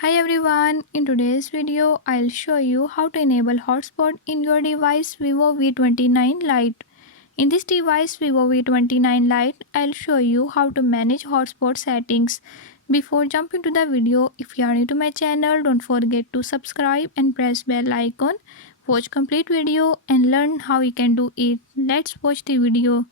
Hi everyone, in today's video I'll show you how to enable hotspot in your device Vivo V29 Lite. In this device Vivo V29 Lite, I'll show you how to manage hotspot settings. Before jumping to the video, if you are new to my channel, don't forget to subscribe and press bell icon. Watch complete video and learn how you can do it. Let's watch the video.